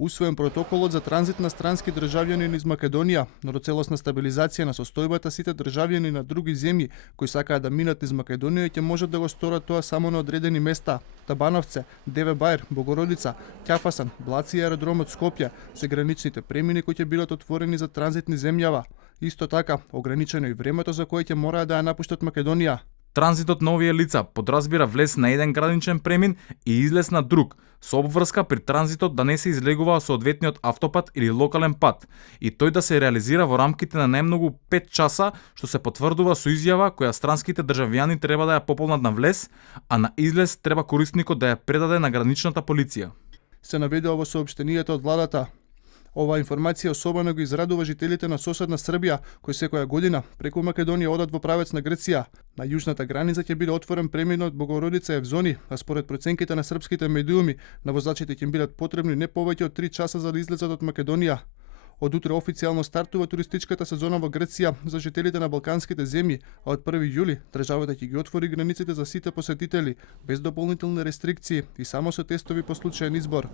Усвоен протоколот за транзит на странски државјани низ Македонија, но до целосна стабилизација на состојбата сите државјани на други земји кои сакаат да минат низ Македонија ќе можат да го сторат тоа само на одредени места. Табановце, Деве Бајр, Богородица, Ќафасан, Блаци и аеродромот Скопје се граничните премини кои ќе бидат отворени за транзит низ земјава. Исто така, ограничено и времето за кое ќе мораат да ја напуштат Македонија. Транзитот на овие лица подразбира влез на еден граничен премин и излез на друг, со обврска при транзитот да не се излегува соодветниот автопат или локален пат, и тој да се реализира во рамките на најмногу 5 часа, што се потврдува со изјава која странските државјани треба да ја пополнат на влез, а на излез треба корисникот да ја предаде на граничната полиција. Се наведува во соопштенијето од владата. Оваа информација особено го израдува жителите на соседна Србија, кои секоја година преку Македонија одат во правец на Грција. На јужната граница ќе биде отворен преминот Богородица Евзони, а според проценките на српските медиуми, на возачите ќе им бидат потребни не повеќе од 3 часа за да излезат од Македонија. Од утре официјално стартува туристичката сезона во Грција за жителите на балканските земји, а од 1 јули државата ќе ги отвори границите за сите посетители, без дополнителни рестрикции и само со тестови по случаен избор.